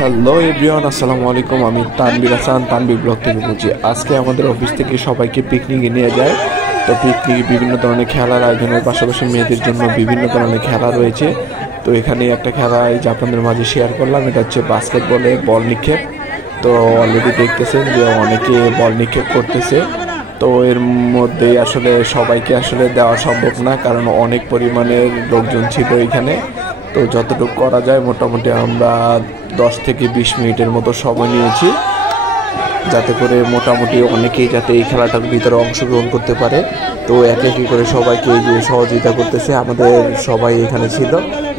Hello everyone, আসসালামু আলাইকুম। আমি তানভীর হাসান, তানভীর ব্লগ থেকে বলছি। আজকে আমাদের অফিস থেকে সবাইকে পিকনিকে নিয়ে যায়। তো পিকনিক বিভিন্ন ধরনের খেলার আয়োজনের পাশাপাশি মেয়েদের জন্য বিভিন্ন ধরনের খেলা রয়েছে। তো এখানে একটা খেলা এই যে আপনাদের মাঝে শেয়ার করলাম, এটা হচ্ছে বাস্কেটবলে বল নিক্ষেপ। তো অলরেডি দেখতেছেন যে অনেকে বল নিক্ষেপ করতেছে। তো এর মধ্যে আসলে সবাইকে আসলে দেওয়া সম্ভব না, কারণ অনেক পরিমাণের লোকজন ছিল এখানে। তো যতটুকু করা যায় মোটামুটি আমরা 10 থেকে 20 মিনিটের মতো সময় নিয়েছি, যাতে করে মোটামুটি অনেকেই যাতে এই খেলাটার ভিতরে অংশগ্রহণ করতে পারে। তো একে একে করে সবাইকে এই যে সহযোগিতা করতেছে, আমাদের সবাই এখানে ছিল।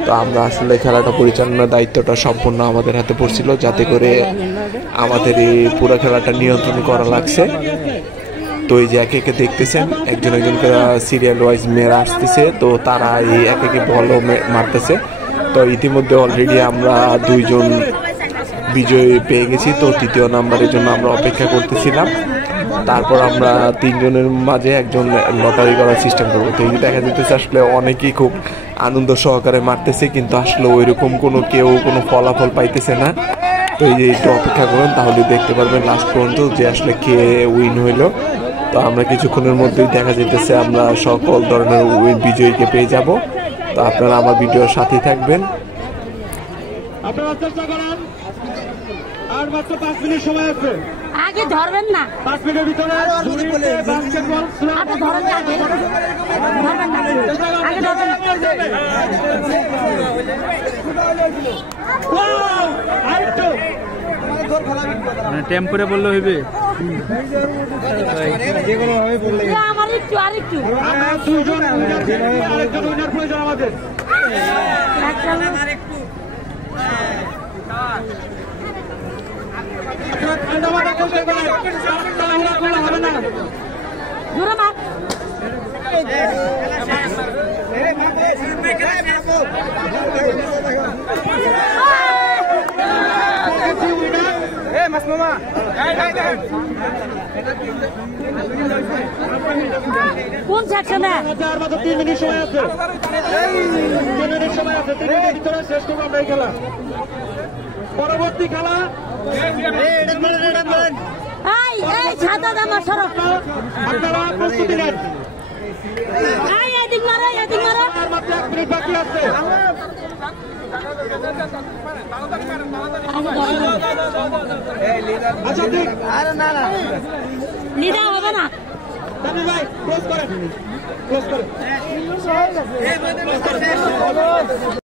তো আমরা আসলে খেলাটা পরিচালনার দায়িত্বটা সম্পূর্ণ আমাদের হাতে পড়ছিল, যাতে করে আমাদের এই পুরো খেলাটা নিয়ন্ত্রণ করা লাগছে। তো এই যে একে একে দেখতেছেন একজন একজন করে সিরিয়াল ওয়াইজ মেয়েরা আসতেছে, তো তারা এই একে একে বলও মারতেছে। তো ইতিমধ্যে অলরেডি আমরা 2 জন বিজয়ী পেয়ে গেছি। তো 3য় নাম্বারের জন্য আমরা অপেক্ষা করতেছিলাম। তারপর আমরা 3 জনের মাঝে একজন লটারি করার সিস্টেম করবো। তো এই যে দেখা যেতেছে আসলে অনেকেই খুব আনন্দ সহকারে মারতেছে, কিন্তু আসলে ওইরকম কেউ কোনো ফলাফল পাইতেছে না। তো এই যে একটু অপেক্ষা করুন, তাহলে দেখতে পারবেন লাস্ট পর্যন্ত যে আসলে কে উইন হইলো। তো আমরা কিছুক্ষণের মধ্যেই দেখা যেতেছে আমরা সকল ধরনের বিজয়ীকে পেয়ে যাব। তো আপনারা আমার ভিডিওর সাথেই থাকবেন। আপনারা চেষ্টা করেন, আর মাত্র 5 মিনিট সময় আছে। আগে ধরবেন না, 5 মিনিটের ভিতরে বাস্কেটবল আপনি ধরেন না, আগে ধরবেন না, আগে ধরবেন না। আরেকটু টেম্পোরে বললে হইবে। আমার একটু আরেকটু আমরা 2 জন আরেকজন উইনার প্রয়োজন আমাদের। হবে না। ধরে মার। কোন সেকশনে? আর মাত্র 3 মিনিট সময় আছে। 3 মিনিট সময় আছে। 3 মিনিটের ভিতরে শেষ করবো আমরা এই খেলা। পরবর্তী খেলা এই ছাতা দামা সরব। আপনারা প্রস্তুতি নেন। এদিক মারো, এদিক মারো। আর মাত্র 1 মিনিট বাকি আছে। আচ্ছা ঠিক। লিডা হবে না। তানভীর ভাই ক্লোজ করেন, ক্লোজ করেন।